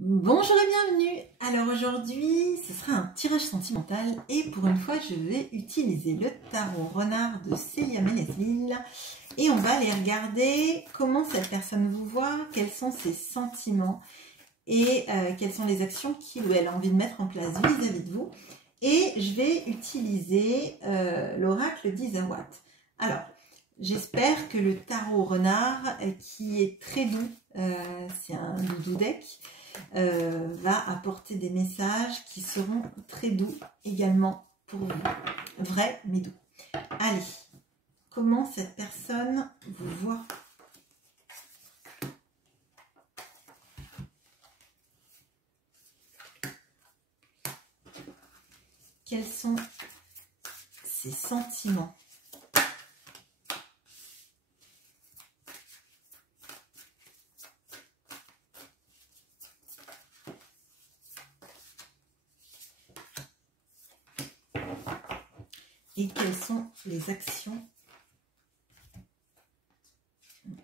Bonjour et bienvenue. Alors aujourd'hui, ce sera un tirage sentimental et pour une fois, je vais utiliser le tarot renard de Célia Ménéville et on va aller regarder comment cette personne vous voit, quels sont ses sentiments et quelles sont les actions qu'il ou elle a envie de mettre en place vis-à-vis de vous. Et je vais utiliser l'oracle d'Isawat. Alors, j'espère que le tarot renard, qui est très doux, c'est un doudou deck, va apporter des messages qui seront très doux également pour vous. Vrai mais doux. Allez, comment cette personne vous voit? Quels sont ses sentiments? Et quelles sont les actions?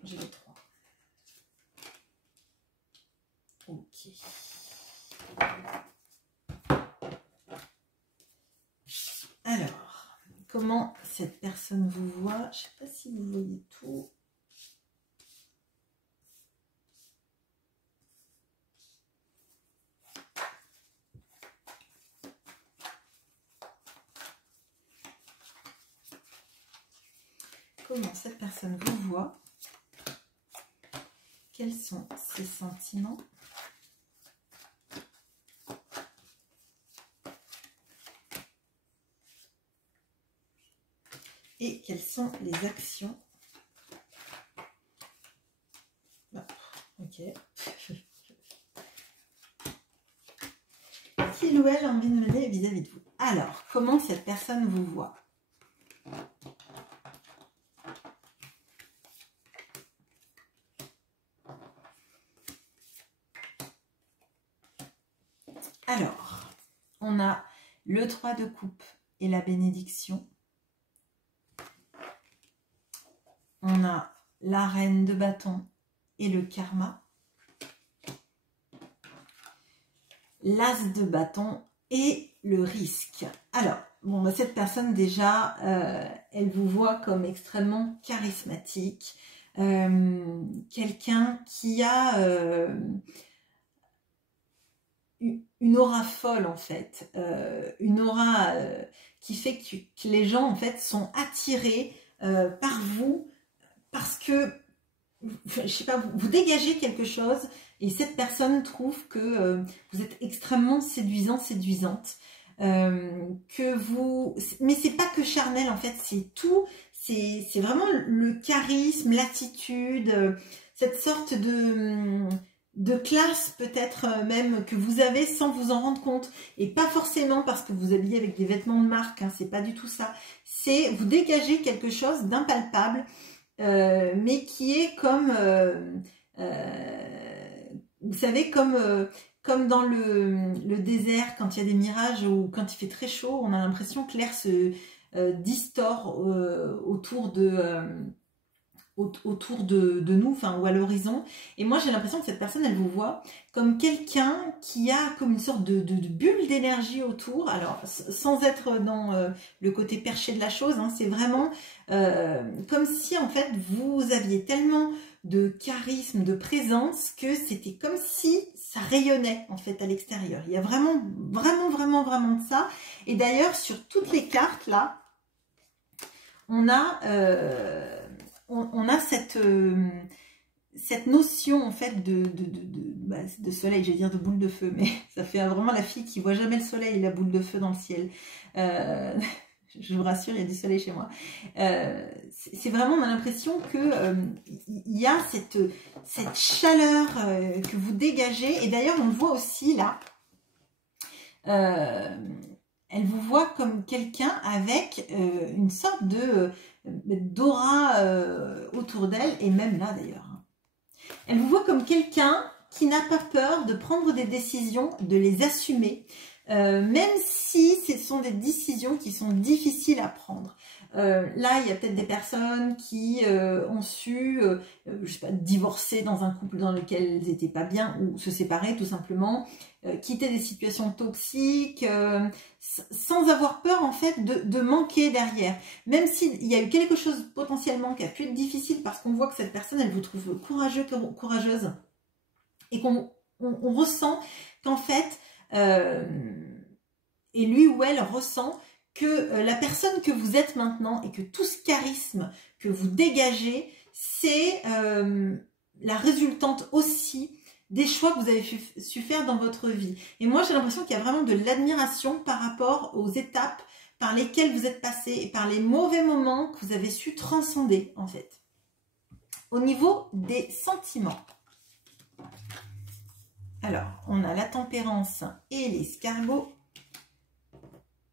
J'ai les trois. Ok. Alors, comment cette personne vous voit? Je ne sais pas si vous voyez tout. Comment cette personne vous voit? Quels sont ses sentiments? Et quelles sont les actions? Ok. Qu'il ou elle a envie de mener vis-à-vis de vous. Alors, comment cette personne vous voit? Alors, on a le 3 de coupe et la bénédiction. On a la reine de bâton et le karma. L'as de bâton et le risque. Alors, bon, bah, cette personne déjà, elle vous voit comme extrêmement charismatique. Quelqu'un qui a une aura folle en fait. Une aura qui fait que les gens en fait sont attirés par vous parce que, je sais pas, vous dégagez quelque chose et cette personne trouve que vous êtes extrêmement séduisant, séduisante. Que vous... Mais c'est pas que charnel en fait, c'est tout. C'est vraiment le charisme, l'attitude, cette sorte de classe peut-être même que vous avez sans vous en rendre compte. Et pas forcément parce que vous habillez avec des vêtements de marque, hein, c'est pas du tout ça. C'est vous dégagez quelque chose d'impalpable. Mais qui est comme, vous savez, comme dans le désert, quand il y a des mirages ou quand il fait très chaud, on a l'impression que l'air se distord autour de nous, enfin, ou à l'horizon. Et moi, j'ai l'impression que cette personne, elle vous voit comme quelqu'un qui a comme une sorte de bulle d'énergie autour. Alors, sans être dans le côté perché de la chose, hein, c'est vraiment comme si, en fait, vous aviez tellement de charisme, de présence, que c'était comme si ça rayonnait, en fait, à l'extérieur. Il y a vraiment, vraiment, vraiment, vraiment de ça. Et d'ailleurs, sur toutes les cartes, là, on a... on a cette notion en fait de soleil, j'allais dire de boule de feu, mais ça fait vraiment la fille qui voit jamais le soleil et la boule de feu dans le ciel. Je vous rassure, il y a du soleil chez moi. C'est vraiment, on a l'impression que il y a cette chaleur que vous dégagez, et d'ailleurs on le voit aussi là. Elle vous voit comme quelqu'un avec une sorte d'aura autour d'elle, et même là d'ailleurs. Elle vous voit comme quelqu'un qui n'a pas peur de prendre des décisions, de les assumer, même si ce sont des décisions qui sont difficiles à prendre. Là, il y a peut-être des personnes qui ont su, je sais pas, divorcer dans un couple dans lequel elles n'étaient pas bien ou se séparer tout simplement, quitter des situations toxiques, sans avoir peur en fait de manquer derrière. Même s'il y a eu quelque chose potentiellement qui a pu être difficile parce qu'on voit que cette personne, elle vous trouve courageux, courageuse et qu'on ressent qu'en fait, et lui ou elle ressent que la personne que vous êtes maintenant et que tout ce charisme que vous dégagez, c'est la résultante aussi des choix que vous avez su faire dans votre vie. Et moi, j'ai l'impression qu'il y a vraiment de l'admiration par rapport aux étapes par lesquelles vous êtes passé et par les mauvais moments que vous avez su transcender, en fait. Au niveau des sentiments. Alors, on a la tempérance et l'escargot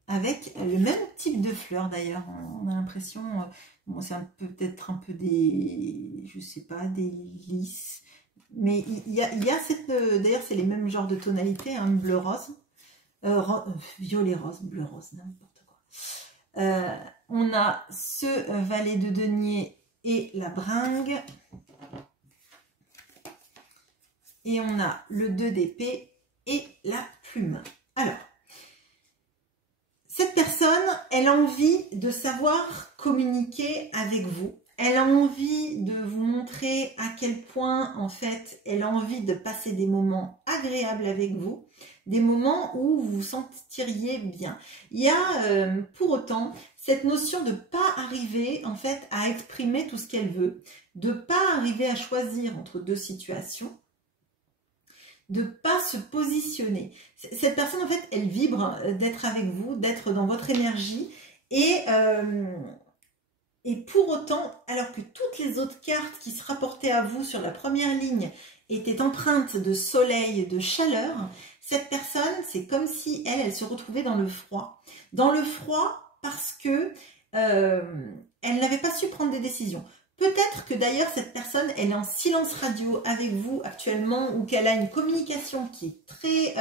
avec le même type de fleurs d'ailleurs. On a l'impression, bon, c'est peut-être un peu des, je sais pas, des lys. Mais il y a cette, d'ailleurs c'est les mêmes genres de tonalités, hein, bleu rose, violet rose, bleu rose, n'importe quoi. On a ce valet de denier et la bringue. Et on a le 2 d'épée et la plume. Alors, cette personne, elle a envie de savoir communiquer avec vous. Elle a envie de vous montrer à quel point, en fait, elle a envie de passer des moments agréables avec vous, des moments où vous vous sentiriez bien. Il y a pour autant cette notion de ne pas arriver, en fait, à exprimer tout ce qu'elle veut, de ne pas arriver à choisir entre deux situations, de ne pas se positionner. Cette personne, en fait, elle vibre d'être avec vous, d'être dans votre énergie. Et pour autant, alors que toutes les autres cartes qui se rapportaient à vous sur la première ligne étaient empreintes de soleil, de chaleur, cette personne, c'est comme si elle se retrouvait dans le froid. Dans le froid parce que elle n'avait pas su prendre des décisions. Peut-être que d'ailleurs cette personne, elle est en silence radio avec vous actuellement ou qu'elle a une communication qui est très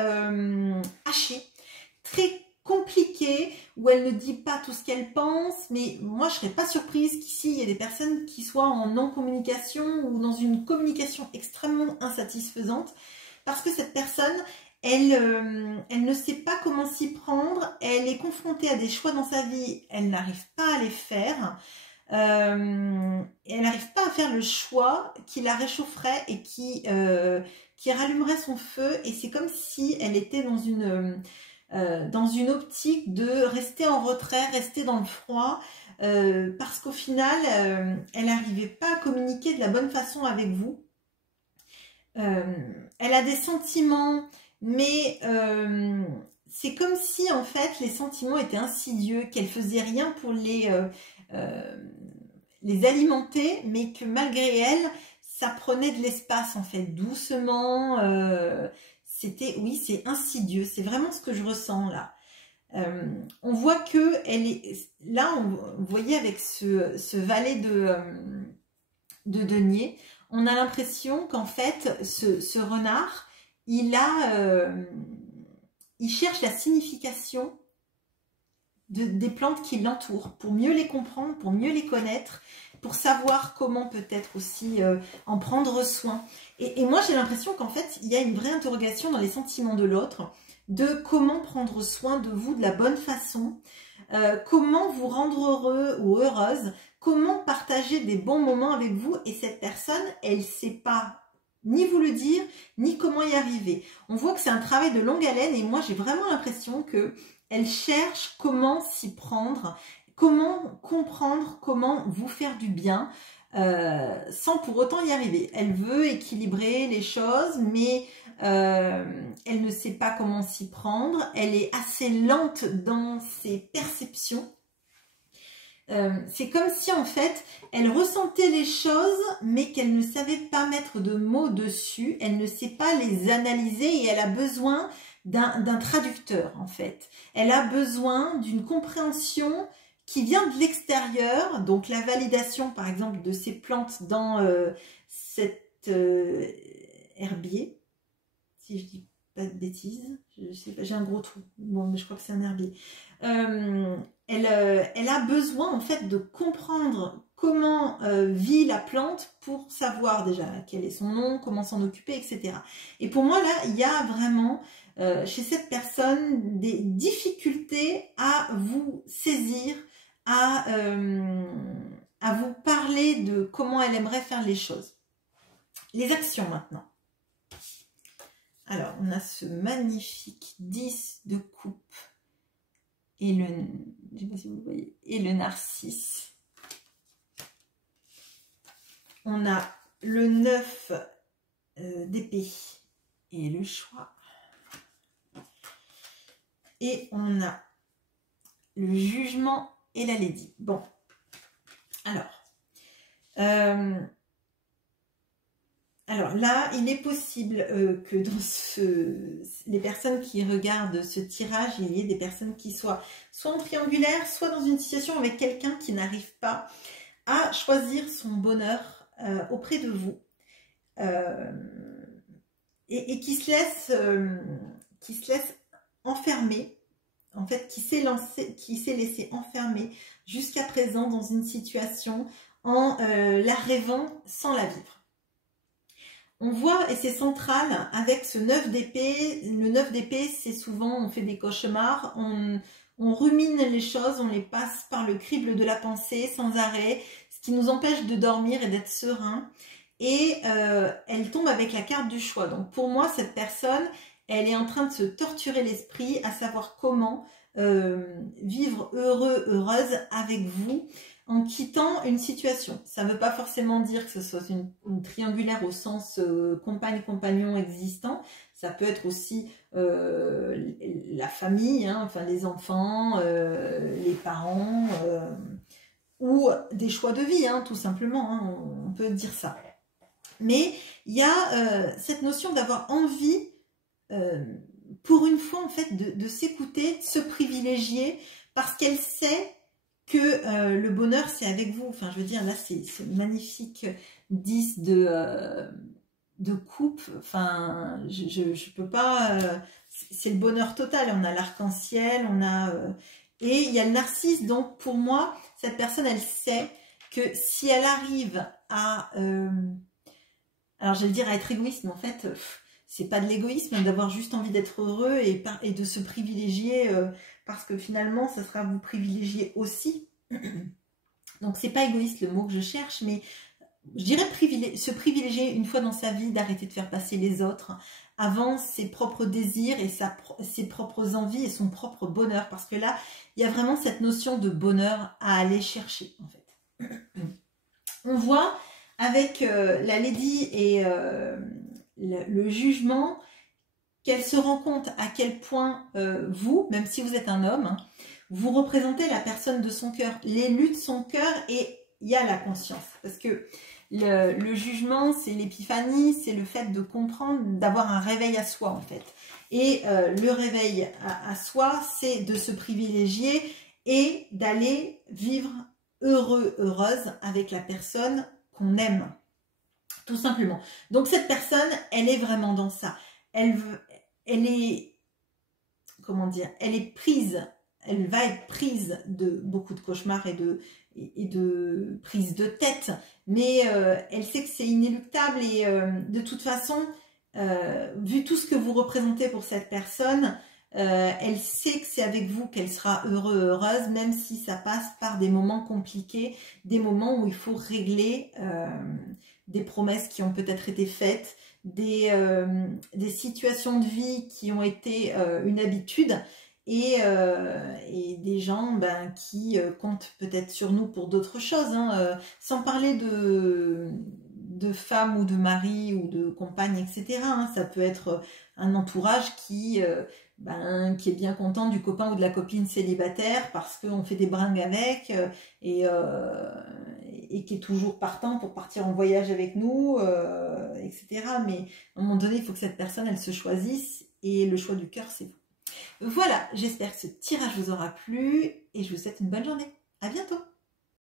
hachée, très compliquée, où elle ne dit pas tout ce qu'elle pense, mais moi je ne serais pas surprise qu'ici il y ait des personnes qui soient en non-communication ou dans une communication extrêmement insatisfaisante, parce que cette personne, elle ne sait pas comment s'y prendre, elle est confrontée à des choix dans sa vie, elle n'arrive pas à les faire. Elle n'arrive pas à faire le choix qui la réchaufferait et qui rallumerait son feu, et c'est comme si elle était dans une optique de rester en retrait, rester dans le froid, parce qu'au final elle n'arrivait pas à communiquer de la bonne façon avec vous. Elle a des sentiments, mais c'est comme si en fait les sentiments étaient insidieux, qu'elle faisait rien pour les alimenter, mais que malgré elle, ça prenait de l'espace en fait, doucement. C'était, oui, c'est insidieux, c'est vraiment ce que je ressens là. On voit que elle est là, vous voyez avec ce valet de denier, on a l'impression qu'en fait ce renard, il cherche la signification des plantes qui l'entourent, pour mieux les comprendre, pour mieux les connaître, pour savoir comment peut-être aussi en prendre soin. Et moi j'ai l'impression qu'en fait il y a une vraie interrogation dans les sentiments de l'autre, de comment prendre soin de vous de la bonne façon, comment vous rendre heureux ou heureuse, comment partager des bons moments avec vous, et cette personne, elle ne sait pas ni vous le dire, ni comment y arriver. On voit que c'est un travail de longue haleine, et moi j'ai vraiment l'impression que elle cherche comment s'y prendre, comment comprendre, comment vous faire du bien, sans pour autant y arriver. Elle veut équilibrer les choses, mais elle ne sait pas comment s'y prendre. Elle est assez lente dans ses perceptions. C'est comme si en fait, elle ressentait les choses, mais qu'elle ne savait pas mettre de mots dessus. Elle ne sait pas les analyser, et elle a besoin d'un traducteur en fait. Elle a besoin d'une compréhension qui vient de l'extérieur, donc la validation par exemple de ces plantes dans cet herbier, si je dis pas de bêtises, je sais pas, j'ai un gros trou, bon mais je crois que c'est un herbier. elle a besoin en fait de comprendre comment vit la plante pour savoir déjà quel est son nom, comment s'en occuper, etc. Et pour moi là, il y a vraiment chez cette personne des difficultés à vous saisir, à vous parler de comment elle aimerait faire les choses. Les actions maintenant. Alors, on a ce magnifique 10 de coupe et le, je sais pas si vous voyez, et le narcisse. On a le 9 d'épée et le choix. Et on a le jugement et la lady. Bon, alors là, il est possible que dans les personnes qui regardent ce tirage, il y ait des personnes qui soient soit en triangulaire, soit dans une situation avec quelqu'un qui n'arrive pas à choisir son bonheur auprès de vous. Et qui se laisse enfermer, en fait, qui s'est laissé enfermer jusqu'à présent dans une situation en la rêvant sans la vivre. On voit, et c'est central, avec ce 9 d'épée, le 9 d'épée, c'est souvent, on fait des cauchemars, on rumine les choses, on les passe par le crible de la pensée sans arrêt, ce qui nous empêche de dormir et d'être serein. Et elle tombe avec la carte du choix. Donc pour moi, cette personne, elle est en train de se torturer l'esprit, à savoir comment vivre heureux, heureuse avec vous, en quittant une situation. Ça ne veut pas forcément dire que ce soit une triangulaire au sens compagne-compagnon existant. Ça peut être aussi la famille, hein, enfin les enfants, les parents, ou des choix de vie, hein, tout simplement. Hein, on peut dire ça. Mais il y a cette notion d'avoir envie, pour une fois en fait, de s'écouter, de se privilégier, parce qu'elle sait que le bonheur c'est avec vous. Enfin je veux dire là c'est ce magnifique 10 de coupe. Enfin je peux pas, c'est le bonheur total. On a l'arc-en-ciel, on a et il y a le narcisse. Donc pour moi cette personne elle sait que si elle arrive à alors j'allais dire à être égoïste, mais en fait c'est pas de l'égoïsme d'avoir juste envie d'être heureux et de se privilégier, parce que finalement ça sera vous privilégier aussi. Donc c'est pas égoïste le mot que je cherche, mais je dirais se privilégier une fois dans sa vie, d'arrêter de faire passer les autres avant ses propres désirs et ses propres envies et son propre bonheur, parce que là il y a vraiment cette notion de bonheur à aller chercher en fait. On voit avec la lady et le jugement, qu'elle se rend compte à quel point vous, même si vous êtes un homme, hein, vous représentez la personne de son cœur, l'élu de son cœur, et il y a la conscience. Parce que le jugement, c'est l'épiphanie, c'est le fait de comprendre, d'avoir un réveil à soi en fait. Et le réveil à soi, c'est de se privilégier et d'aller vivre heureux, heureuse avec la personne qu'on aime. Tout simplement. Donc cette personne, elle est vraiment dans ça. Elle est, comment dire, elle est prise, elle va être prise de beaucoup de cauchemars et de prise de tête, mais elle sait que c'est inéluctable et de toute façon, vu tout ce que vous représentez pour cette personne, elle sait que c'est avec vous qu'elle sera heureuse, même si ça passe par des moments compliqués, des moments où il faut régler des promesses qui ont peut-être été faites, des situations de vie qui ont été une habitude, et des gens qui comptent peut-être sur nous pour d'autres choses, hein, sans parler de femmes ou de maris ou de compagnes, etc. Hein, ça peut être un entourage qui est bien content du copain ou de la copine célibataire parce qu'on fait des bringues avec et qui est toujours partant pour partir en voyage avec nous, etc. Mais à un moment donné, il faut que cette personne, elle se choisisse, et le choix du cœur, c'est vous. Voilà, j'espère que ce tirage vous aura plu et je vous souhaite une bonne journée. À bientôt.